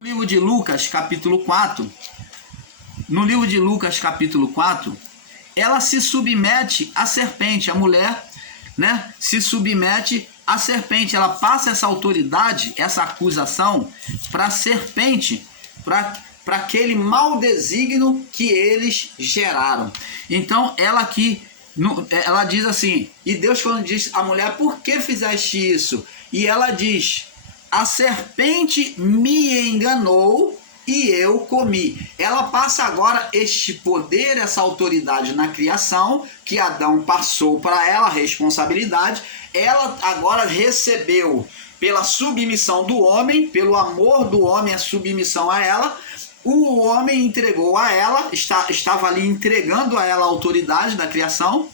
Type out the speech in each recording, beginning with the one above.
No livro de Lucas, capítulo 4, ela se submete à serpente, a mulher, né, se submete à serpente, ela passa essa autoridade, essa acusação para a serpente, para aquele mau desígnio que eles geraram. Então, ela aqui, ela diz assim, e Deus quando diz à mulher, por que fizeste isso? E ela diz, a serpente me enganou e eu comi. Ela passa agora este poder, essa autoridade na criação, que Adão passou para ela, a responsabilidade, ela agora recebeu pela submissão do homem, pelo amor do homem, a submissão a ela, o homem entregou a ela, estava ali entregando a ela a autoridade da criação,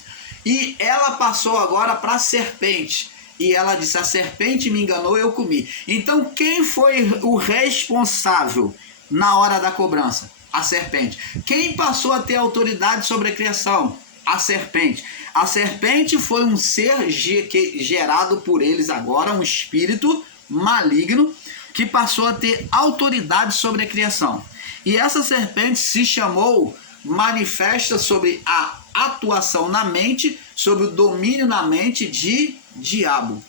e ela passou agora para a serpente. E ela disse, a serpente me enganou, eu comi. Então quem foi o responsável na hora da cobrança? A serpente. Quem passou a ter autoridade sobre a criação? A serpente. A serpente foi um ser gerado por eles agora, um espírito maligno, que passou a ter autoridade sobre a criação. E essa serpente se chamou, manifesta sobre a atuação na mente, sobre o domínio na mente de diabo.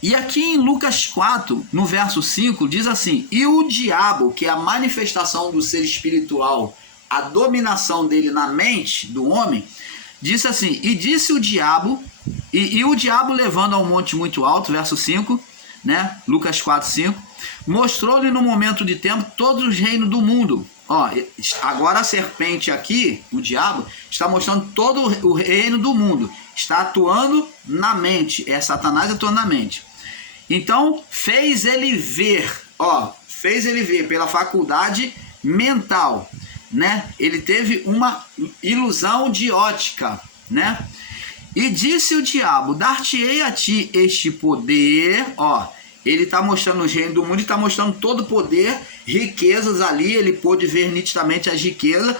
E aqui em Lucas 4, no verso 5, diz assim, e o diabo, que é a manifestação do ser espiritual, a dominação dele na mente do homem, disse assim, e disse o diabo, e o diabo levando a um monte muito alto, verso 5, né? Lucas 4, 5, mostrou-lhe no momento de tempo todos os reinos do mundo. Ó, agora a serpente aqui, o diabo, está mostrando todo o reino do mundo. Está atuando na mente. É Satanás atuando na mente. Então, fez ele ver pela faculdade mental, né? Ele teve uma ilusão de ótica, né? E disse o diabo, dar-te-ei a ti este poder, ó. Ele está mostrando os reinos do mundo, está mostrando todo o poder, riquezas ali, ele pôde ver nitidamente as riquezas,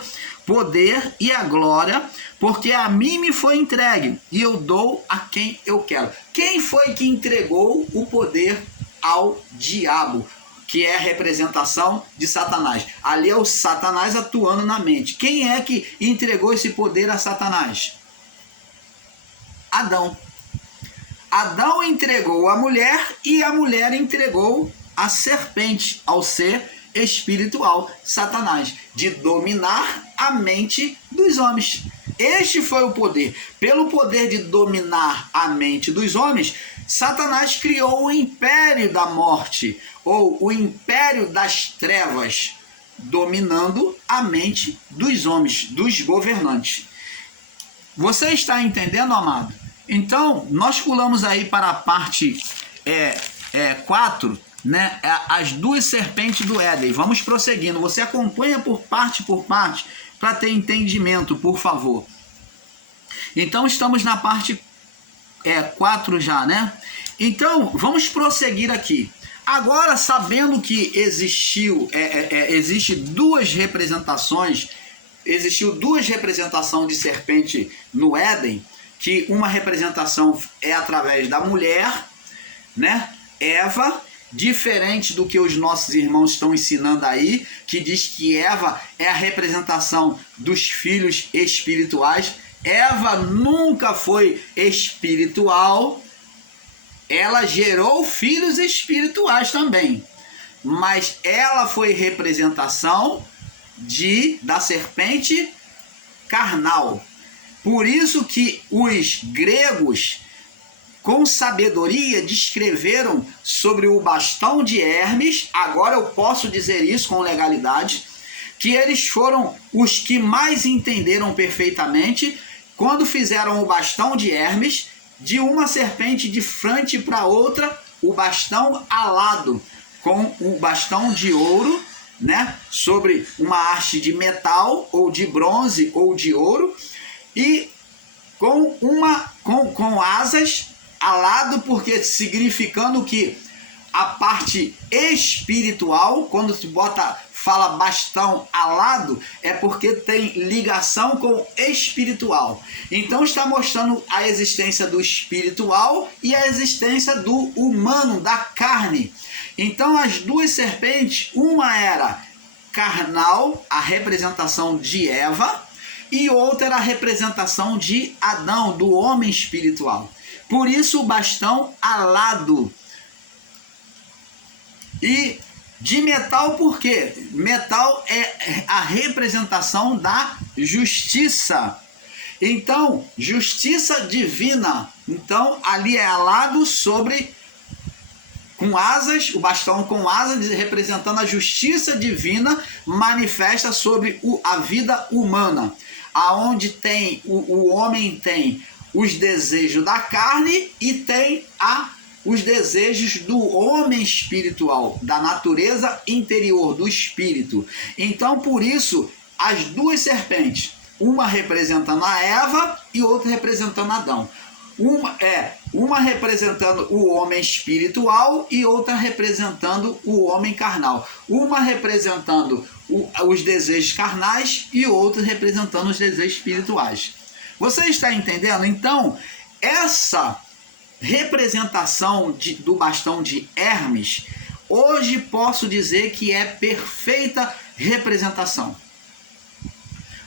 poder e a glória, porque a mim me foi entregue, e eu dou a quem eu quero. Quem foi que entregou o poder ao diabo, que é a representação de Satanás? Ali é o Satanás atuando na mente. Quem é que entregou esse poder a Satanás? Adão. Adão entregou a mulher e a mulher entregou a serpente ao ser espiritual, Satanás, de dominar a mente dos homens. Este foi o poder. Pelo poder de dominar a mente dos homens, Satanás criou o império da morte, ou o império das trevas, dominando a mente dos homens, dos governantes. Você está entendendo, amado? Então, nós pulamos aí para a parte 4, né? As duas serpentes do Éden. Vamos prosseguindo. Você acompanha por parte, para ter entendimento, por favor. Então, estamos na parte 4 já, né? Então, vamos prosseguir aqui. Agora, sabendo que existiu duas representações de serpente no Éden, que uma representação é através da mulher, né? Eva, diferente do que os nossos irmãos estão ensinando aí, que diz que Eva é a representação dos filhos espirituais. Eva nunca foi espiritual, ela gerou filhos espirituais também, mas ela foi representação da serpente carnal. Por isso que os gregos, com sabedoria, descreveram sobre o bastão de Hermes, agora eu posso dizer isso com legalidade, que eles foram os que mais entenderam perfeitamente quando fizeram o bastão de Hermes, de uma serpente de frente para outra, o bastão alado, com o bastão de ouro, né, sobre uma haste de metal, ou de bronze, ou de ouro, e com asas alado, porque significando que a parte espiritual, quando se fala bastão alado, é porque tem ligação com o espiritual. Então está mostrando a existência do espiritual e a existência do humano, da carne. Então as duas serpentes, uma era carnal, a representação de Eva, e outra era a representação de Adão, do homem espiritual. Por isso o bastão alado. E de metal por quê? Metal é a representação da justiça. Então, justiça divina. Então, ali é alado sobre, com asas, o bastão com asas, representando a justiça divina, manifesta sobre a vida humana. Aonde tem, o homem tem os desejos da carne e tem os desejos do homem espiritual, da natureza interior, do espírito. Então, por isso, as duas serpentes, uma representando a Eva e outra representando Adão. Uma representando o homem espiritual e outra representando o homem carnal. Uma representando os desejos carnais e outra representando os desejos espirituais. Você está entendendo? Então, essa representação do bastão de Hermes, hoje posso dizer que é perfeita representação.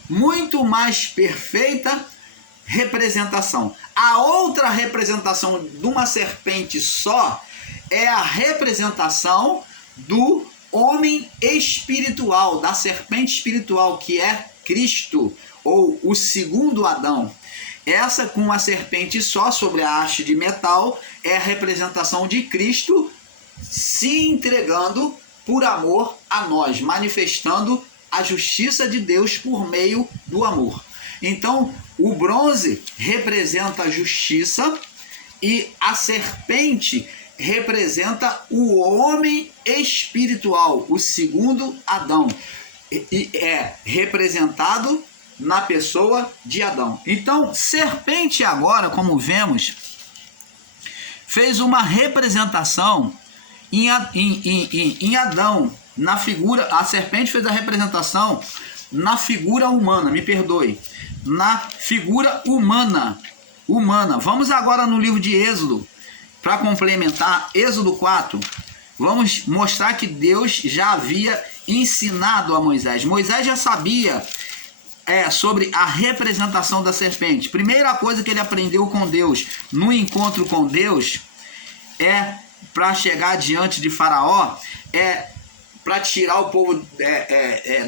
Muito mais perfeita representação. A outra representação de uma serpente só é a representação do homem espiritual, da serpente espiritual, que é Cristo, ou o segundo Adão. Essa com uma serpente só sobre a haste de metal é a representação de Cristo se entregando por amor a nós, manifestando a justiça de Deus por meio do amor. Então, o bronze representa a justiça e a serpente representa o homem espiritual, o segundo Adão. E é representado na pessoa de Adão. Então, serpente agora, como vemos, fez uma representação em Adão, na figura. A serpente fez a representação na figura humana, me perdoe, na figura humana. Vamos agora no livro de Êxodo, para complementar, Êxodo 4, vamos mostrar que Deus já havia ensinado a Moisés. Moisés já sabia sobre a representação da serpente. Primeira coisa que ele aprendeu com Deus, no encontro com Deus, para chegar diante de Faraó, para tirar o povo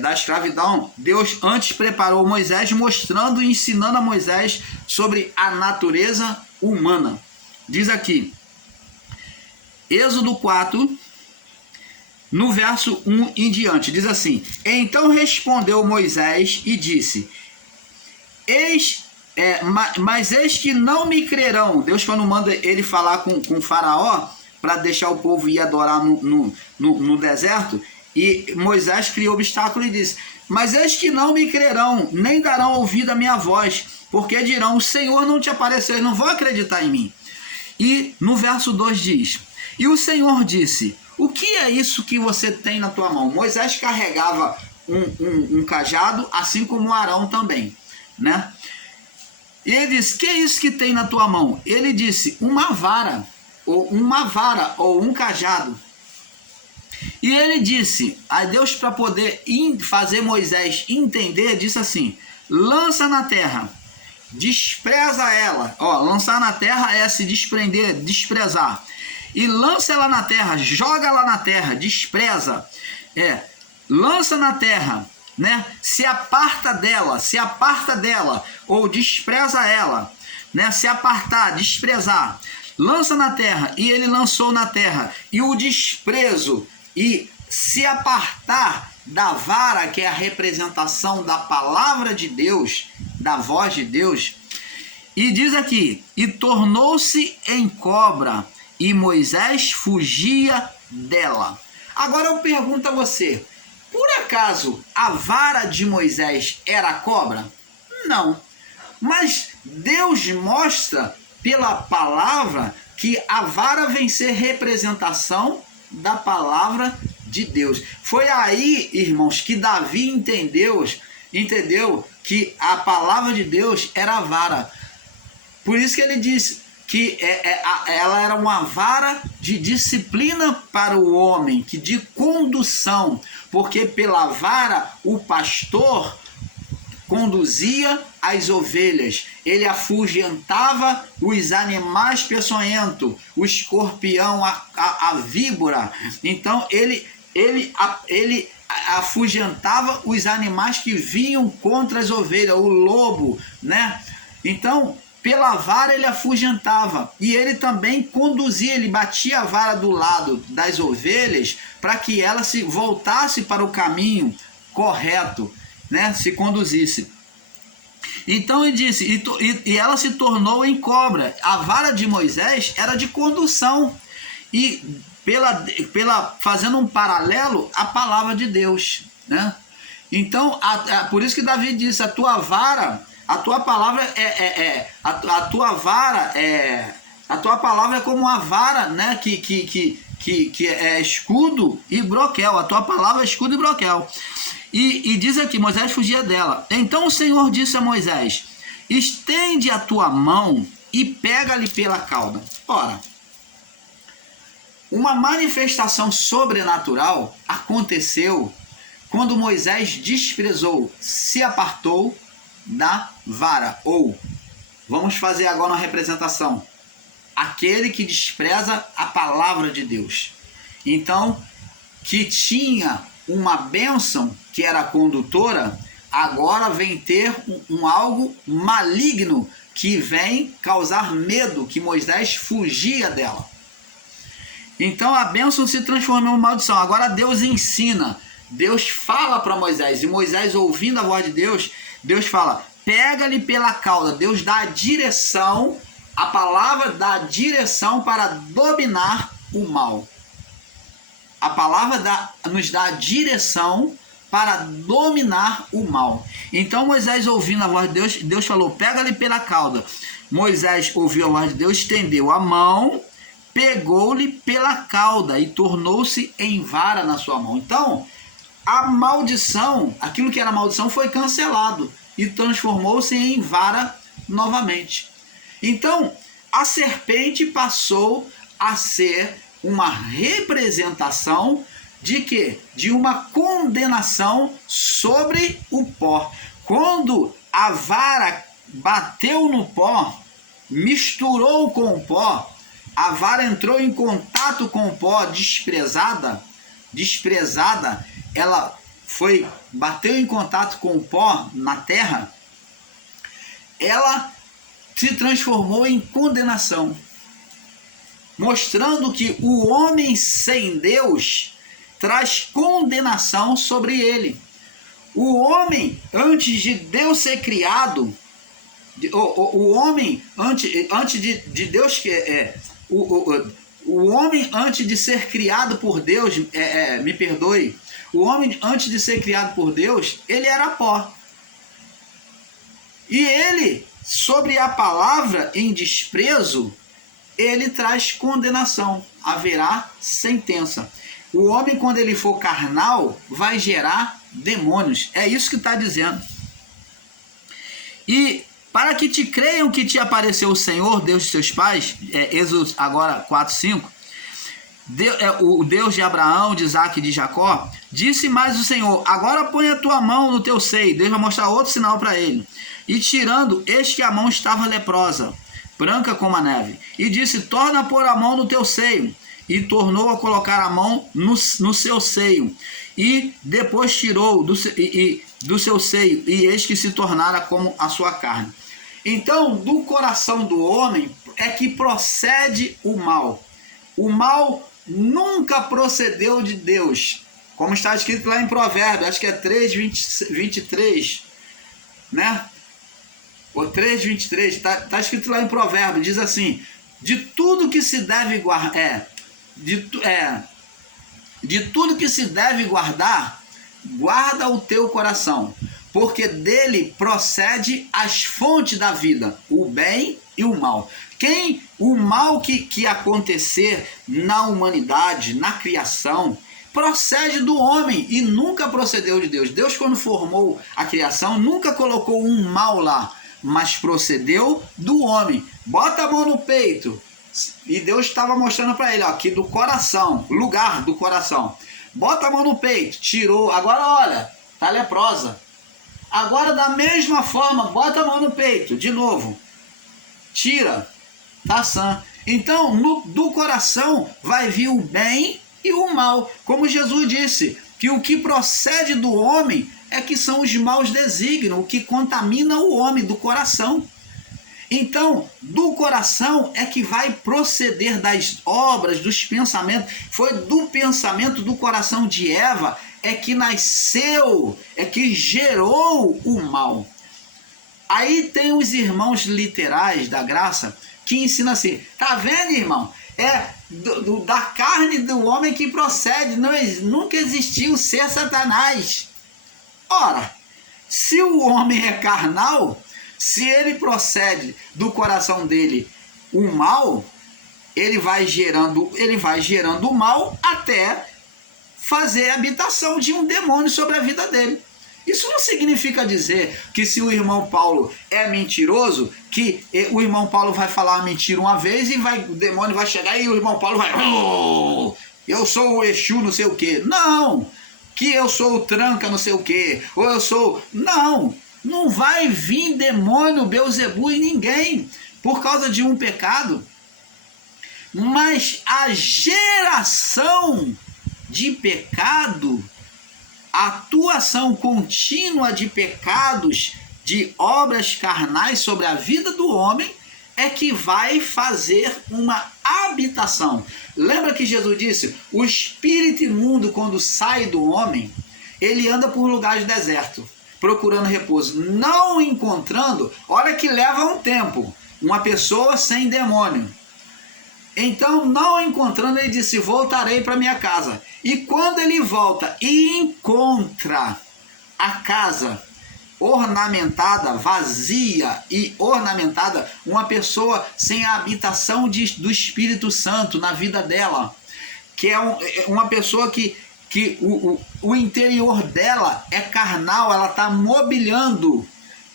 da escravidão. Deus antes preparou Moisés, mostrando e ensinando a Moisés sobre a natureza humana. Diz aqui, Êxodo 4, no verso 1 em diante, diz assim: então respondeu Moisés e disse, mas eis que não me crerão. Deus, quando manda ele falar com Faraó, para deixar o povo ir adorar no deserto, e Moisés criou obstáculo e disse, mas eis que não me crerão, nem darão ouvido à minha voz, porque dirão, o Senhor não te apareceu, eles não vão acreditar em mim. E no verso 2 diz, e o Senhor disse, o que é isso que você tem na tua mão? Moisés carregava um cajado, assim como Arão também, né? E ele disse, que é isso que tem na tua mão? Ele disse, uma vara ou um cajado. E ele disse, a Deus, para poder fazer Moisés entender, disse assim, lança na terra, despreza ela. Lançar na terra é se desprender, desprezar. E lança ela na terra, joga ela na terra, despreza, lança na terra, né? Se aparta dela, ou despreza ela, né? Se apartar, desprezar, lança na terra, e ele lançou na terra, e o desprezo, e se apartar da vara, que é a representação da palavra de Deus, da voz de Deus, e diz aqui, e tornou-se em cobra, e Moisés fugia dela. Agora eu pergunto a você, por acaso a vara de Moisés era a cobra? Não. Mas Deus mostra pela palavra que a vara vem ser representação da palavra de Deus. Foi aí, irmãos, que Davi entendeu que a palavra de Deus era a vara. Por isso que ele disse, que ela era uma vara de disciplina para o homem, que de condução, porque pela vara o pastor conduzia as ovelhas, ele afugentava os animais peçonhentos, o escorpião, a víbora. Então ele afugentava os animais que vinham contra as ovelhas, o lobo, né? Então, pela vara ele afugentava, e ele também conduzia, ele batia a vara do lado das ovelhas para que ela se voltasse para o caminho correto, né? Se conduzisse. Então ele disse, e ela se tornou em cobra. A vara de Moisés era de condução, e fazendo um paralelo à palavra de Deus, né? Então, por isso que Davi disse, a tua vara, a tua palavra a tua palavra é como uma vara, né? Que é escudo e broquel. A tua palavra é escudo e broquel. E diz aqui, Moisés fugia dela. Então o Senhor disse a Moisés, estende a tua mão e pega-lhe pela cauda. Ora, uma manifestação sobrenatural aconteceu quando Moisés desprezou, se apartou da vara. Ou, vamos fazer agora uma representação, aquele que despreza a palavra de Deus. Então, que tinha uma bênção que era condutora, agora vem ter algo maligno que vem causar medo, que Moisés fugia dela. Então a bênção se transformou em maldição. Agora Deus ensina, Deus fala para Moisés, e Moisés, ouvindo a voz de Deus, Deus fala, pega-lhe pela cauda. Deus dá a direção, a palavra dá a direção para dominar o mal. A palavra nos dá a direção para dominar o mal. Então Moisés, ouvindo a voz de Deus, Deus falou, pega-lhe pela cauda. Moisés ouviu a voz de Deus, estendeu a mão, pegou-lhe pela cauda e tornou-se em vara na sua mão. Então, a maldição, aquilo que era maldição, foi cancelado e transformou-se em vara novamente. Então, a serpente passou a ser uma representação de quê? De uma condenação sobre o pó. Quando a vara bateu no pó, misturou com o pó, a vara entrou em contato com o pó, desprezada, ela bateu em contato com o pó na terra, ela se transformou em condenação, mostrando que o homem sem Deus traz condenação sobre ele. O homem, antes de Deus ser criado, o homem, antes de Deus, o homem, antes de ser criado por Deus, me perdoe, o homem, antes de ser criado por Deus, ele era pó. E ele, sobre a palavra em desprezo, ele traz condenação, haverá sentença. O homem, quando ele for carnal, vai gerar demônios. É isso que está dizendo. E para que te creiam que te apareceu o Senhor, Deus de seus pais, Êxodo agora 4:5, o Deus de Abraão, de Isaac e de Jacó, disse mais o Senhor, agora põe a tua mão no teu seio. Deus vai mostrar outro sinal para ele. E tirando, eis que a mão estava leprosa, branca como a neve. E disse, torna a pôr a mão no teu seio. E tornou a colocar a mão no seu seio. E depois tirou do seu seio, e eis que se tornara como a sua carne. Então, do coração do homem é que procede o mal. O mal nunca procedeu de Deus. Como está escrito lá em Provérbios, acho que é 3:23, né? O 3:23, está escrito lá em Provérbios, diz assim, de tudo que se deve guardar, de tudo que se deve guardar, guarda o teu coração, porque dele procede as fontes da vida, o bem e o mal. O mal que acontecer na humanidade, na criação, procede do homem e nunca procedeu de Deus. Deus, quando formou a criação, nunca colocou um mal lá, mas procedeu do homem. Bota a mão no peito. E Deus estava mostrando para ele, ó, aqui do coração, lugar do coração. Bota a mão no peito, tirou. Agora olha, tá leprosa. Agora da mesma forma, bota a mão no peito, de novo. Tira, tá sã. Então, do coração vai vir o bem e o mal. Como Jesus disse, que o que procede do homem é que são os maus desígnios, o que contamina o homem do coração. Então, do coração é que vai proceder das obras, dos pensamentos. Foi do pensamento do coração de Eva é que nasceu, é que gerou o mal. Aí tem os irmãos literais da graça que ensinam assim, tá vendo, irmão? É da carne do homem que procede, nunca existiu ser Satanás. Ora, se o homem é carnal, se ele procede do coração dele o mal, ele vai gerando o mal até fazer a habitação de um demônio sobre a vida dele. Isso não significa dizer que se o irmão Paulo é mentiroso, que o irmão Paulo vai falar uma mentira uma vez e o demônio vai chegar e o irmão Paulo vai... Oh, eu sou o Exu não sei o quê. Não! Que eu sou o tranca não sei o quê. Ou eu sou... Não! Não vai vir demônio, Beelzebu em ninguém por causa de um pecado. Mas a geração de pecado, a atuação contínua de pecados, de obras carnais sobre a vida do homem, é que vai fazer uma habitação. Lembra que Jesus disse, o espírito imundo, quando sai do homem, ele anda por lugares desertos, procurando repouso, não encontrando. Olha que leva um tempo, uma pessoa sem demônio. Então, não encontrando, ele disse, voltarei para minha casa. E quando ele volta e encontra a casa ornamentada, vazia e ornamentada, uma pessoa sem a habitação do Espírito Santo na vida dela, que é uma pessoa que o interior dela é carnal, ela está mobiliando,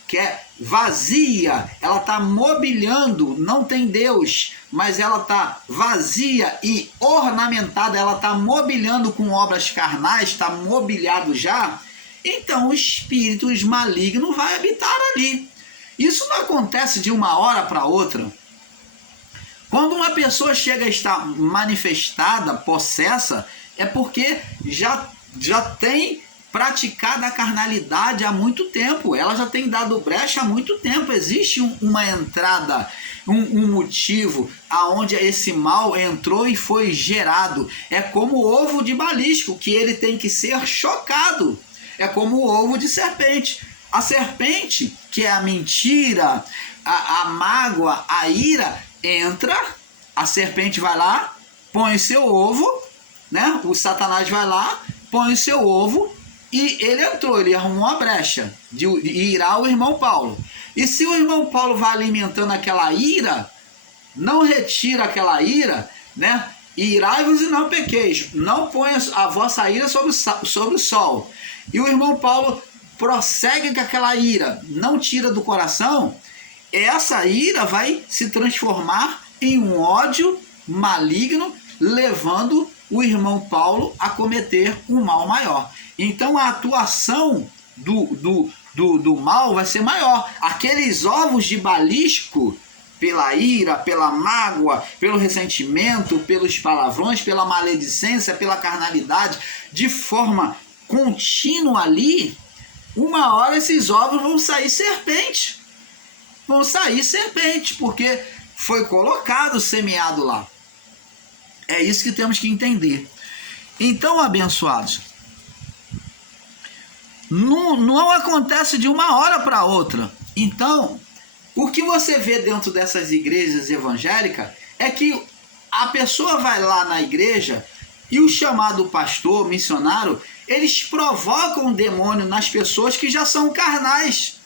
que é vazia, ela está mobiliando, não tem Deus, mas ela está vazia e ornamentada, ela está mobiliando com obras carnais, está mobiliado já, então o espírito maligno vai habitar ali. Isso não acontece de uma hora para outra. Quando uma pessoa chega a estar manifestada, possessa, é porque já tem praticado a carnalidade há muito tempo, ela já tem dado brecha há muito tempo, existe uma entrada, um motivo aonde esse mal entrou e foi gerado. É como o ovo de balisco, que ele tem que ser chocado, é como o ovo de serpente. A serpente, que é a mentira, a mágoa, a ira, entra, a serpente vai lá, põe seu ovo, né? O Satanás vai lá, põe o seu ovo, e ele entrou, ele arrumou uma brecha de irar o irmão Paulo. E se o irmão Paulo vai alimentando aquela ira, não retira aquela ira, né? Irai-vos e não pequeis, não ponha a vossa ira sobre o sol. E o irmão Paulo prossegue com aquela ira, não tira do coração, essa ira vai se transformar em um ódio maligno, levando o irmão Paulo a cometer um mal maior. Então a atuação do mal vai ser maior. Aqueles ovos de balisco, pela ira, pela mágoa, pelo ressentimento, pelos palavrões, pela maledicência, pela carnalidade, de forma contínua ali, uma hora esses ovos vão sair serpente. Vão sair serpente, porque foi colocado, semeado lá. É isso que temos que entender. Então, abençoados, não acontece de uma hora para outra. Então, o que você vê dentro dessas igrejas evangélicas é que a pessoa vai lá na igreja e o chamado pastor, missionário, eles provocam o demônio nas pessoas que já são carnais.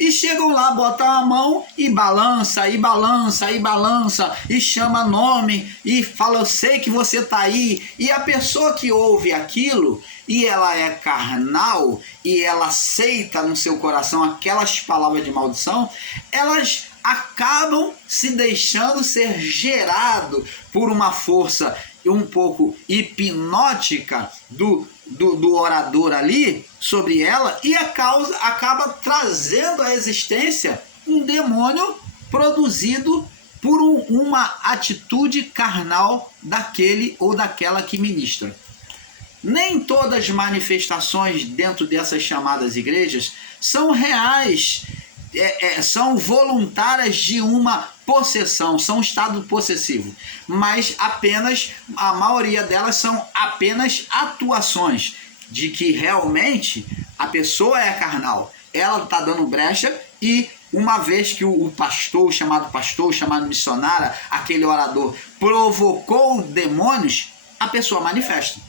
E chegam lá, botam a mão e balança, e balança, e balança, e chama nome, e fala, eu sei que você está aí. E a pessoa que ouve aquilo, e ela é carnal, e ela aceita no seu coração aquelas palavras de maldição, elas acabam se deixando ser gerado por uma força um pouco hipnótica do orador ali sobre ela, e acaba trazendo à existência um demônio produzido por uma atitude carnal daquele ou daquela que ministra. Nem todas as manifestações dentro dessas chamadas igrejas são reais, são voluntárias de uma possessão, são um estado possessivo, mas apenas, a maioria delas são apenas atuações de que realmente a pessoa é carnal, ela está dando brecha, e uma vez que o pastor, chamado missionário, aquele orador, provocou demônios, a pessoa manifesta.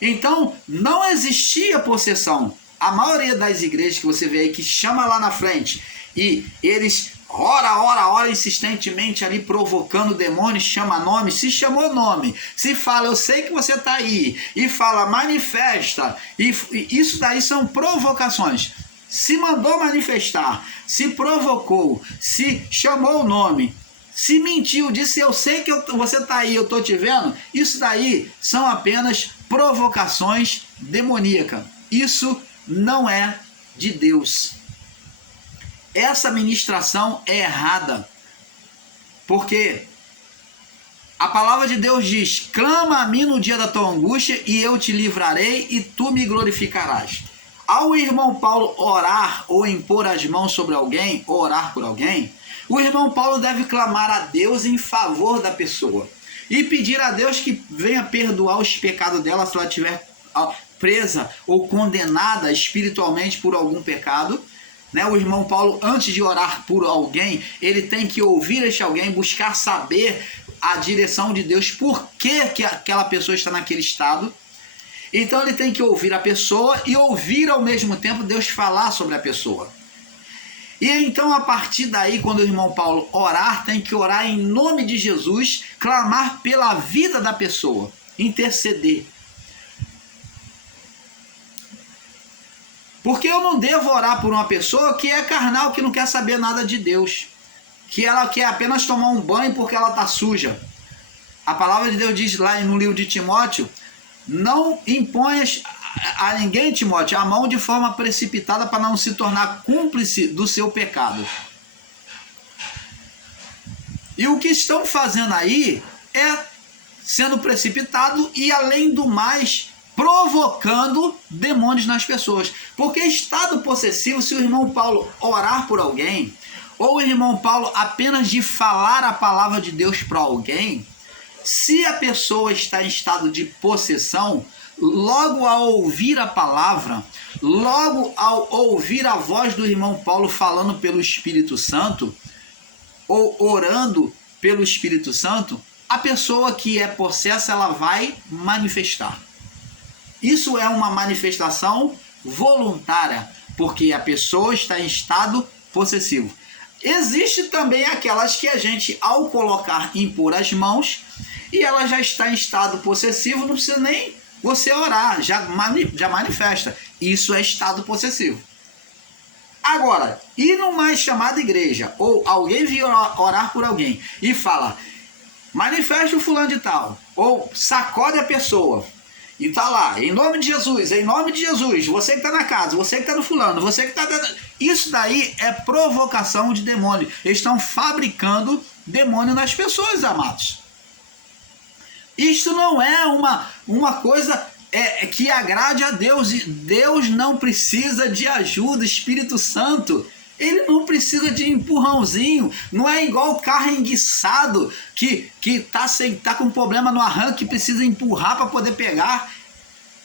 Então, não existia possessão. A maioria das igrejas que você vê aí, que chama lá na frente, e eles ora insistentemente ali provocando demônios, chama nome, se chamou nome, se fala, eu sei que você está aí, e fala, manifesta, e isso daí são provocações. Se mandou manifestar, se provocou, se chamou o nome, se mentiu, disse, eu sei que você está aí, eu estou te vendo, isso daí são apenas provocações demoníacas. Isso não é de Deus. Essa ministração é errada, porque a palavra de Deus diz, clama a mim no dia da tua angústia e eu te livrarei e tu me glorificarás. Ao irmão Paulo orar ou impor as mãos sobre alguém, ou orar por alguém, o irmão Paulo deve clamar a Deus em favor da pessoa e pedir a Deus que venha perdoar os pecados dela se ela estiver presa ou condenada espiritualmente por algum pecado. O irmão Paulo, antes de orar por alguém, ele tem que ouvir este alguém, buscar saber a direção de Deus, por que aquela pessoa está naquele estado. Então ele tem que ouvir a pessoa e ouvir ao mesmo tempo Deus falar sobre a pessoa. E então, a partir daí, quando o irmão Paulo orar, tem que orar em nome de Jesus, clamar pela vida da pessoa, interceder. Porque eu não devo orar por uma pessoa que é carnal, que não quer saber nada de Deus, que ela quer apenas tomar um banho porque ela está suja. A palavra de Deus diz lá no livro de Timóteo, não imponhas a ninguém, Timóteo, a mão de forma precipitada para não se tornar cúmplice do seu pecado. E o que estão fazendo aí é sendo precipitado e, além do mais, provocando demônios nas pessoas. Porque estado possessivo, se o irmão Paulo orar por alguém, ou o irmão Paulo apenas de falar a palavra de Deus para alguém, se a pessoa está em estado de possessão, logo ao ouvir a palavra, logo ao ouvir a voz do irmão Paulo falando pelo Espírito Santo, ou orando pelo Espírito Santo, a pessoa que é possessa, ela vai manifestar. Isso é uma manifestação voluntária, porque a pessoa está em estado possessivo. Existe também aquelas que a gente, ao impor as mãos, e ela já está em estado possessivo, não precisa nem você orar, já manifesta. Isso é estado possessivo. Agora, ir numa chamada igreja, ou alguém vir orar por alguém e fala, manifeste o fulano de tal, ou sacode a pessoa, e tá lá, em nome de Jesus, você que está na casa, você que está no fulano, você que está... Isso daí é provocação de demônio. Eles estão fabricando demônio nas pessoas, amados. Isto não é uma coisa que agrade a Deus. Deus não precisa de ajuda, Espírito Santo. Ele não precisa de empurrãozinho. Não é igual o carro enguiçado que tá com problema no arranque, precisa empurrar para poder pegar.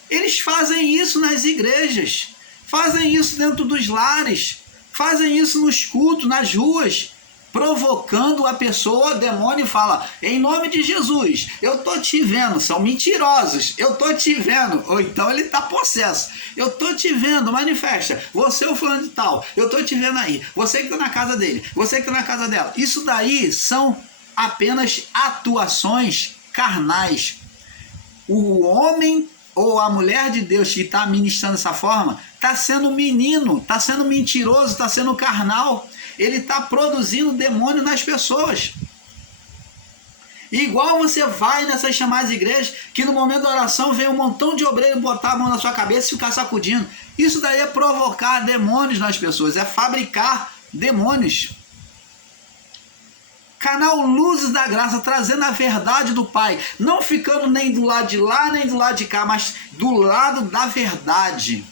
Eles fazem isso nas igrejas, fazem isso dentro dos lares, fazem isso nos cultos, nas ruas. provocando a pessoa, o demônio fala, em nome de Jesus, eu tô te vendo, são mentirosos, eu tô te vendo, ou então ele tá possesso, eu tô te vendo, manifesta, você é o fulano de tal, eu tô te vendo aí, você que tá na casa dele, você que tá na casa dela. Isso daí são apenas atuações carnais. O homem ou a mulher de Deus que está ministrando dessa forma, está sendo menino, está sendo mentiroso, está sendo carnal. Ele está produzindo demônio nas pessoas. Igual você vai nessas chamadas igrejas, que no momento da oração vem um montão de obreiro botar a mão na sua cabeça e ficar sacudindo. Isso daí é provocar demônios nas pessoas, é fabricar demônios. Canal Luzes da Graça, trazendo a verdade do Pai, não ficando nem do lado de lá, nem do lado de cá, mas do lado da verdade.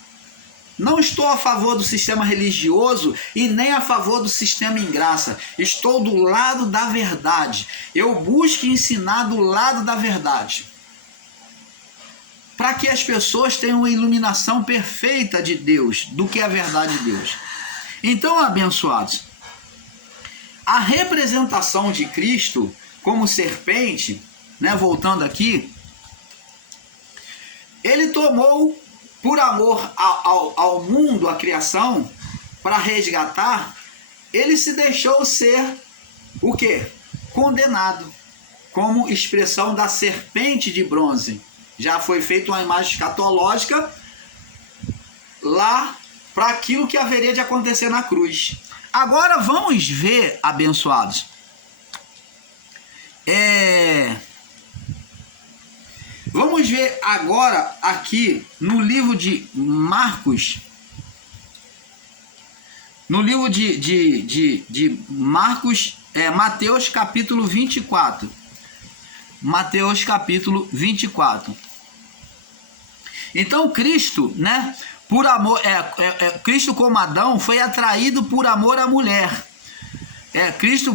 Não estou a favor do sistema religioso e nem a favor do sistema em graça. Estou do lado da verdade. Eu busco ensinar do lado da verdade, para que as pessoas tenham uma iluminação perfeita de Deus, do que é a verdade de Deus. Então, abençoados, a representação de Cristo como serpente, né, voltando aqui, ele tomou, por amor ao mundo, à criação, para resgatar, ele se deixou ser o quê? Condenado, como expressão da serpente de bronze. Já foi feita uma imagem escatológica lá para aquilo que haveria de acontecer na cruz. Agora vamos ver, abençoados, vamos ver agora aqui no livro de Marcos, no livro de Marcos, Mateus capítulo 24. Mateus capítulo 24. Então Cristo, né, por amor, Cristo como Adão foi atraído por amor à mulher. Cristo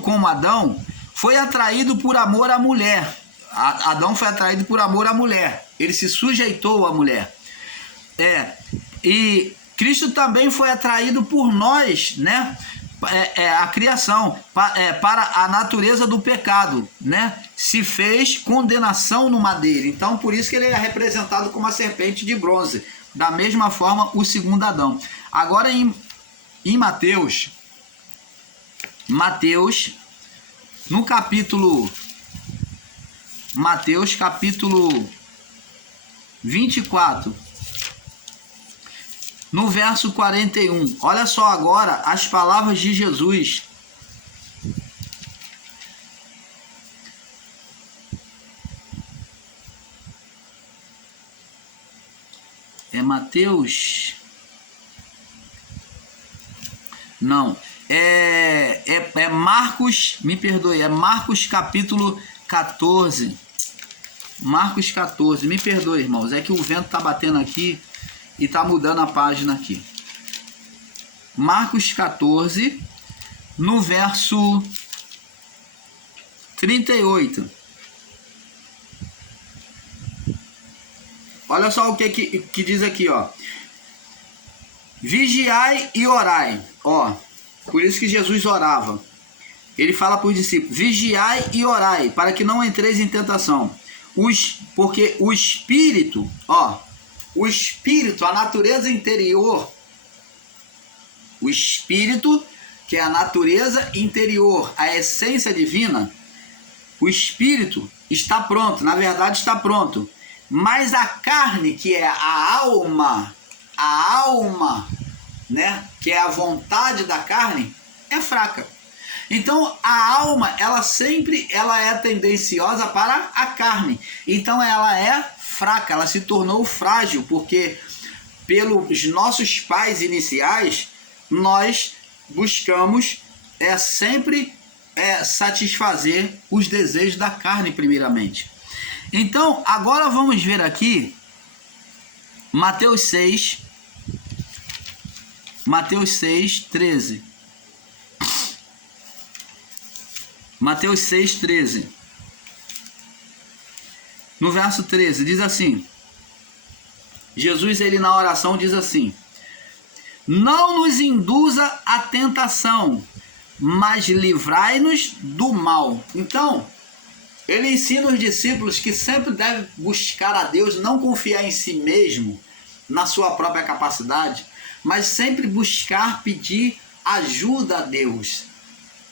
como Adão foi atraído por amor à mulher. Adão foi atraído por amor à mulher. Ele se sujeitou à mulher. E Cristo também foi atraído por nós, né? A criação, para a natureza do pecado, né? Se fez condenação no madeiro. Então, por isso que ele é representado como a serpente de bronze. Da mesma forma, o segundo Adão. Agora, em Mateus, no capítulo, Mateus capítulo 24, no verso 41, olha só agora as palavras de Jesus. É Mateus? Não, é Marcos, me perdoe, é Marcos capítulo 14. Marcos 14, me perdoe, irmãos, é que o vento tá batendo aqui e tá mudando a página aqui. Marcos 14, no verso 38. Olha só o que diz aqui, ó. Vigiai e orai. Ó, por isso que Jesus orava. Ele fala para os discípulos: vigiai e orai, para que não entreis em tentação. Porque o espírito, a natureza interior, o espírito, que é a natureza interior, a essência divina, o espírito está pronto, na verdade está pronto, mas a carne, que é a alma, né, que é a vontade da carne, é fraca. Então a alma, ela é tendenciosa para a carne. Então ela é fraca, ela se tornou frágil, porque pelos nossos pais iniciais, nós buscamos sempre satisfazer os desejos da carne primeiramente. Então agora vamos ver aqui Mateus 6, 13. Mateus 6, 13. No verso 13, diz assim: Jesus, ele na oração diz assim: não nos induza à tentação, mas livrai-nos do mal. Então, ele ensina os discípulos que sempre devem buscar a Deus, não confiar em si mesmo, na sua própria capacidade, mas sempre buscar pedir ajuda a Deus.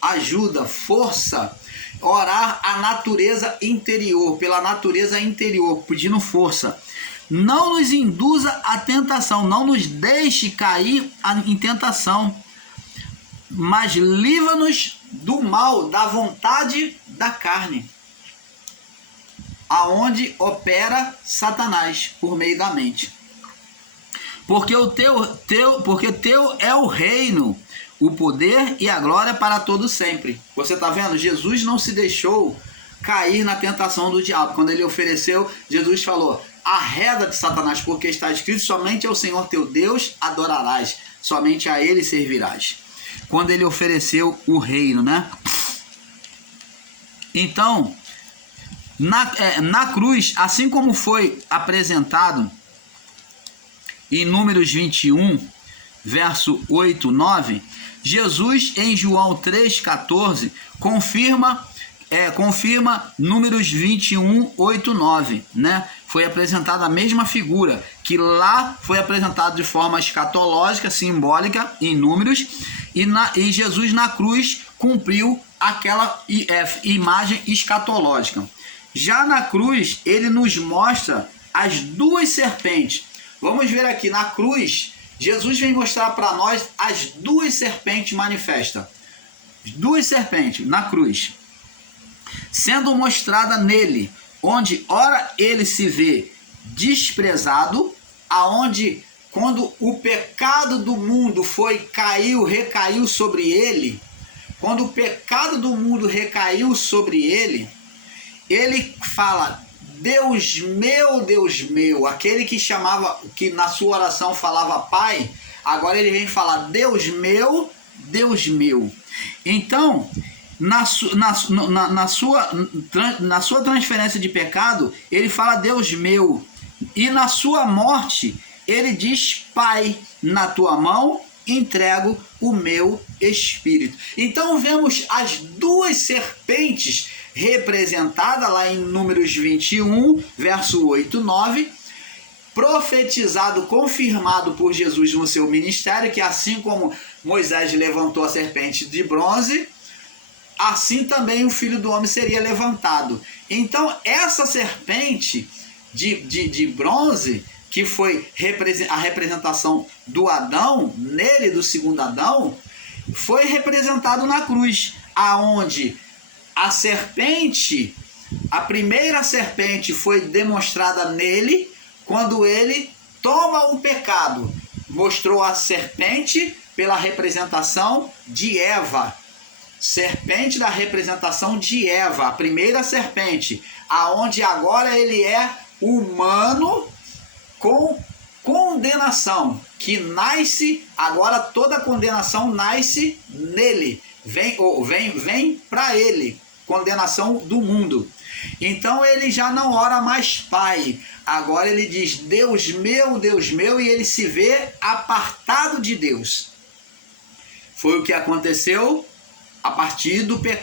Ajuda, força, orar a natureza interior, pela natureza interior, pedindo força. Não nos induza à tentação, não nos deixe cair em tentação, mas livra-nos do mal, da vontade da carne, aonde opera Satanás por meio da mente. Porque teu é o reino, o poder e a glória para todo sempre. Você está vendo? Jesus não se deixou cair na tentação do diabo. Quando ele ofereceu, Jesus falou: arreda de Satanás, porque está escrito: somente ao Senhor teu Deus adorarás, somente a ele servirás. Quando ele ofereceu o reino, né? Então, na cruz, assim como foi apresentado em Números 21, verso 8, 9, Jesus em João 3,14 confirma Números 21, 8, 9, né? Foi apresentada a mesma figura, que lá foi apresentado de forma escatológica, simbólica, em Números, e Jesus na cruz cumpriu aquela imagem escatológica. Já na cruz, ele nos mostra as duas serpentes. Vamos ver aqui, na cruz, Jesus vem mostrar para nós as duas serpentes manifestas. Duas serpentes na cruz, sendo mostrada nele, onde ora ele se vê desprezado, aonde quando o pecado do mundo recaiu sobre ele, quando o pecado do mundo recaiu sobre ele, ele fala: Deus meu, aquele que na sua oração falava Pai, agora ele vem falar Deus meu, Deus meu. Então, na sua transferência de pecado, ele fala Deus meu, e na sua morte, ele diz: Pai, na tua mão entrego o meu espírito. Então vemos as duas serpentes representada lá em Números 21, verso 8, 9, profetizado, confirmado por Jesus no seu ministério, que assim como Moisés levantou a serpente de bronze, assim também o Filho do Homem seria levantado. Então essa serpente de bronze, que foi a representação do Adão, nele, do segundo Adão, foi representado na cruz, aonde a serpente, a primeira serpente foi demonstrada nele, quando ele toma o pecado. Mostrou a serpente pela representação de Eva. Serpente da representação de Eva, a primeira serpente, aonde agora ele é humano com condenação, que nasce, agora toda a condenação nasce nele, vem para ele, condenação do mundo. Então ele já não ora mais Pai, agora ele diz Deus meu, e ele se vê apartado de Deus. Foi o que aconteceu a partir do pecado.